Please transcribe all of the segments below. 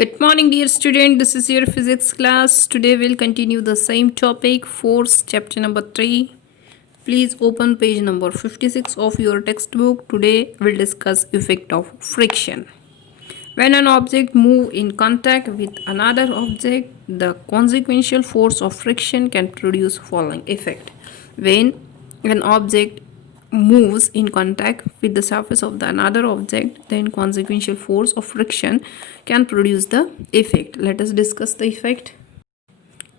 Good morning, dear student. This is your physics class. Today we'll continue the same topic, force, chapter number 3. Please open page number 56 of your textbook. Today we'll discuss effect of friction. When an object moves in contact with another object, the consequential force of friction can produce following effect. When an object moves in contact with the surface of the another object, then consequential force of friction can produce the effect. Let us discuss the effect.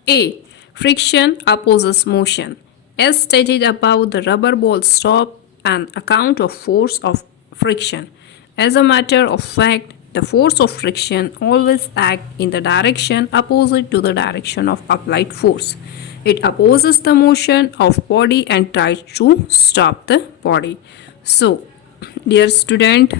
A. Friction opposes motion. As stated above, the rubber ball stops on account of force of friction. As a matter of fact, the force of friction always acts in the direction opposite to the direction of applied force. It opposes the motion of body and tries to stop the body. So, dear student,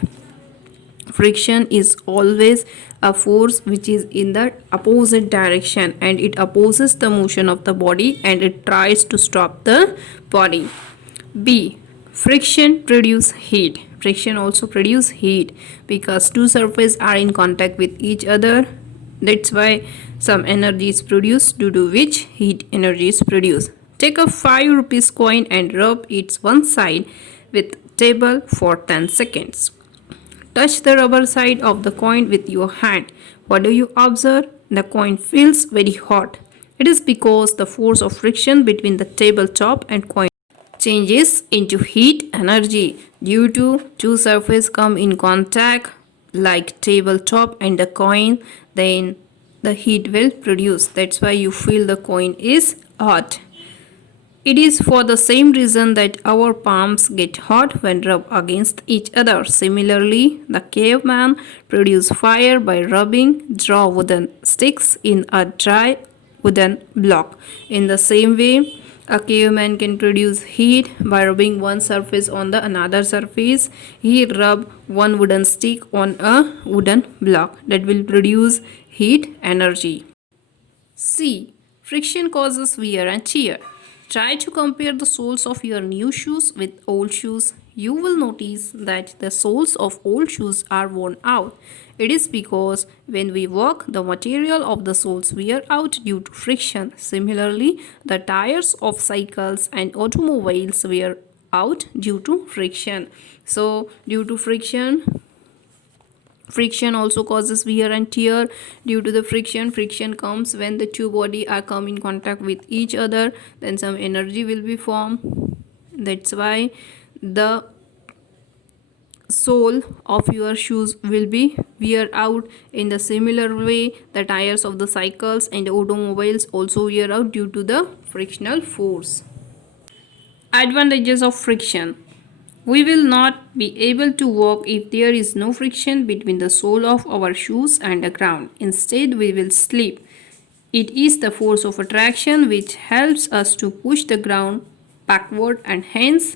friction is always a force which is in the opposite direction and it opposes the motion of the body and it tries to stop the body. B. Friction produce heat. Friction also produce heat because two surfaces are in contact with each other. That's why some energy is produced, due to which heat energy is produced. Take a 5 rupees coin and rub its one side with table for 10 seconds. Touch the rubber side of the coin with your hand. What do you observe? The coin feels very hot. It is because the force of friction between the tabletop and coin changes into heat energy due to two surfaces come in contact like tabletop and the coin, then the heat will produce. That's why you feel the coin is hot. It is for the same reason that our palms get hot when rubbed against each other. Similarly, the caveman produced fire by rubbing dry wooden sticks in a dry wooden block. In the same way, a caveman can produce heat by rubbing one surface on the another surface. He rubbed one wooden stick on a wooden block. That will produce heat energy. C. Friction causes wear and tear. Try to compare the soles of your new shoes with old shoes. You will notice that the soles of old shoes are worn out. It is because when we walk, the material of the soles wear out due to friction. Similarly, the tires of cycles and automobiles wear out due to friction. So, due to friction also causes wear and tear. Due to the friction comes when the two bodies are come in contact with each other, then some energy will be formed. That's why the sole of your shoes will be wear out. In the similar way, the tires of the cycles and automobiles also wear out due to the frictional force. Advantages of friction. We will not be able to walk if there is no friction between the sole of our shoes and the ground. Instead, we will slip. It is the force of attraction which helps us to push the ground backward and hence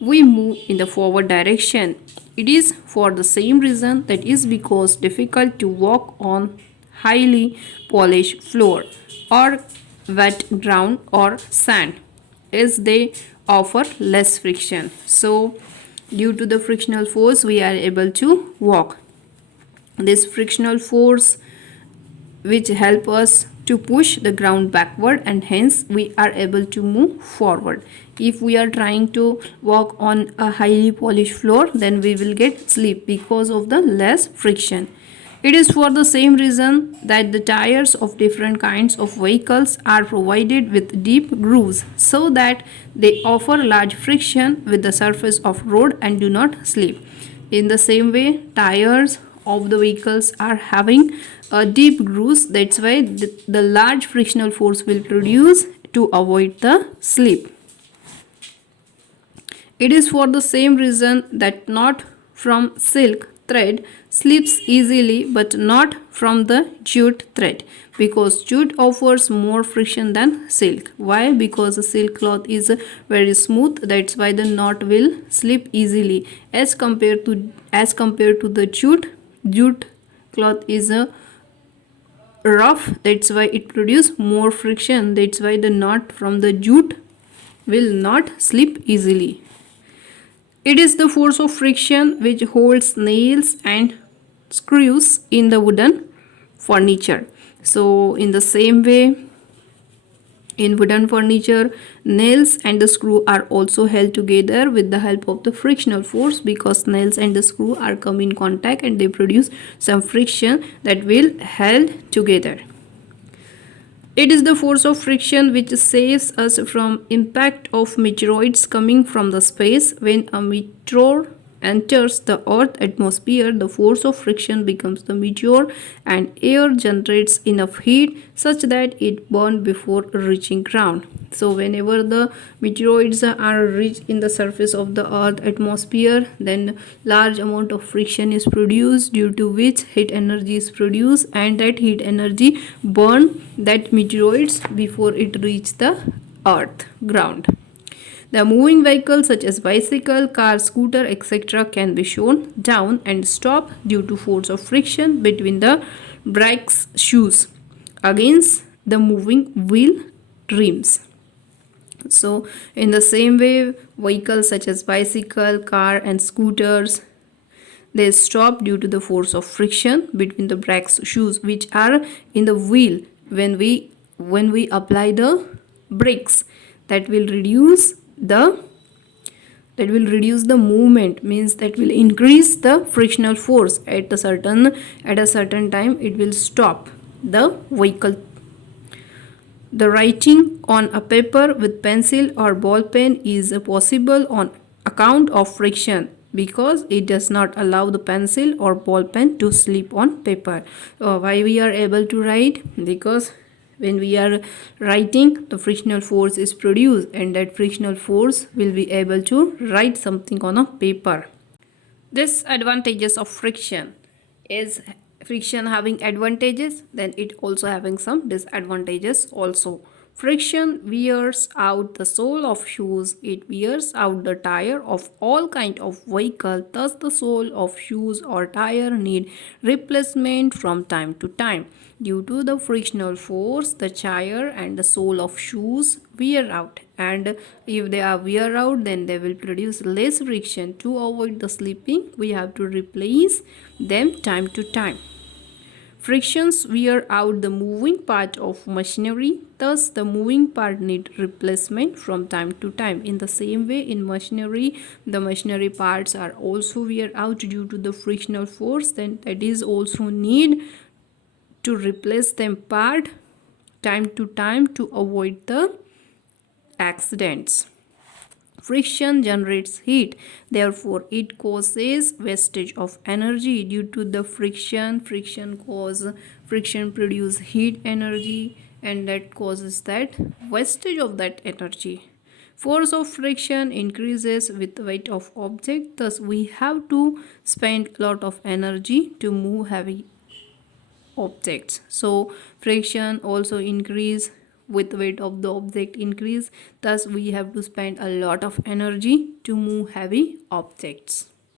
we move in the forward direction. It is for the same reason that is because difficult to walk on highly polished floor or wet ground or sand as they offer less friction. So due to the frictional force we are able to walk. This frictional force which help us to push the ground backward and hence we are able to move forward. If we are trying to walk on a highly polished floor, then we will get slip because of the less friction. It is for the same reason that the tires of different kinds of vehicles are provided with deep grooves so that they offer large friction with the surface of road and do not slip. In the same way, tires of the vehicles are having a deep grooves. That's why the large frictional force will produce to avoid the slip. It is for the same reason that knot from silk thread slips easily but not from the jute thread, because jute offers more friction than silk. Why? Because the silk cloth is very smooth. That's why the knot will slip easily as compared to the jute cloth is a rough. That's why it produces more friction. That's why the knot from the jute will not slip easily. It is the force of friction which holds nails and screws in the wooden furniture. So in the same way, in wooden furniture, nails and the screw are also held together with the help of the frictional force, because nails and the screw are come in contact and they produce some friction that will held together. It is the force of friction which saves us from impact of meteoroids coming from the space. When a meteor enters the earth atmosphere, the force of friction becomes the meteor and air generates enough heat such that it burns before reaching ground. So whenever the meteoroids are reached in the surface of the earth atmosphere, then large amount of friction is produced, due to which heat energy is produced, and that heat energy burn that meteoroids before it reach the earth ground. The moving vehicles such as bicycle, car, scooter, etc. can be shown down and stop due to force of friction between the brakes shoes against the moving wheel rims. So in the same way, vehicles such as bicycle, car and scooters, they stop due to the force of friction between the brakes shoes which are in the wheel. When we apply the brakes, that will reduce the movement, means that will increase the frictional force at a certain time. It will stop the vehicle. The writing on a paper with pencil or ball pen is possible on account of friction, because it does not allow the pencil or ball pen to slip on paper. Why we are able to write? Because when we are writing, the frictional force is produced, and that frictional force will be able to write something on a paper. Disadvantages of friction is friction having advantages, then it also having some disadvantages also. Friction wears out the sole of shoes, it wears out the tire of all kind of vehicle, thus the sole of shoes or tire need replacement from time to time. Due to the frictional force, the tire and the sole of shoes wear out, and if they are wear out, then they will produce less friction. To avoid the slipping, we have to replace them time to time. Frictions wear out the moving part of machinery, thus the moving part need replacement from time to time. In the same way, in machinery, the machinery parts are also wear out due to the frictional force, then that is also need to replace them part time to time to avoid the accidents. Friction generates heat, therefore it causes wastage of energy. Due to the friction produce heat energy, and that causes that wastage of that energy. Force of friction increases with weight of object, thus we have to spend a lot of energy to move heavy objects. So friction also increase with weight of the object increase, thus we have to spend a lot of energy to move heavy objects.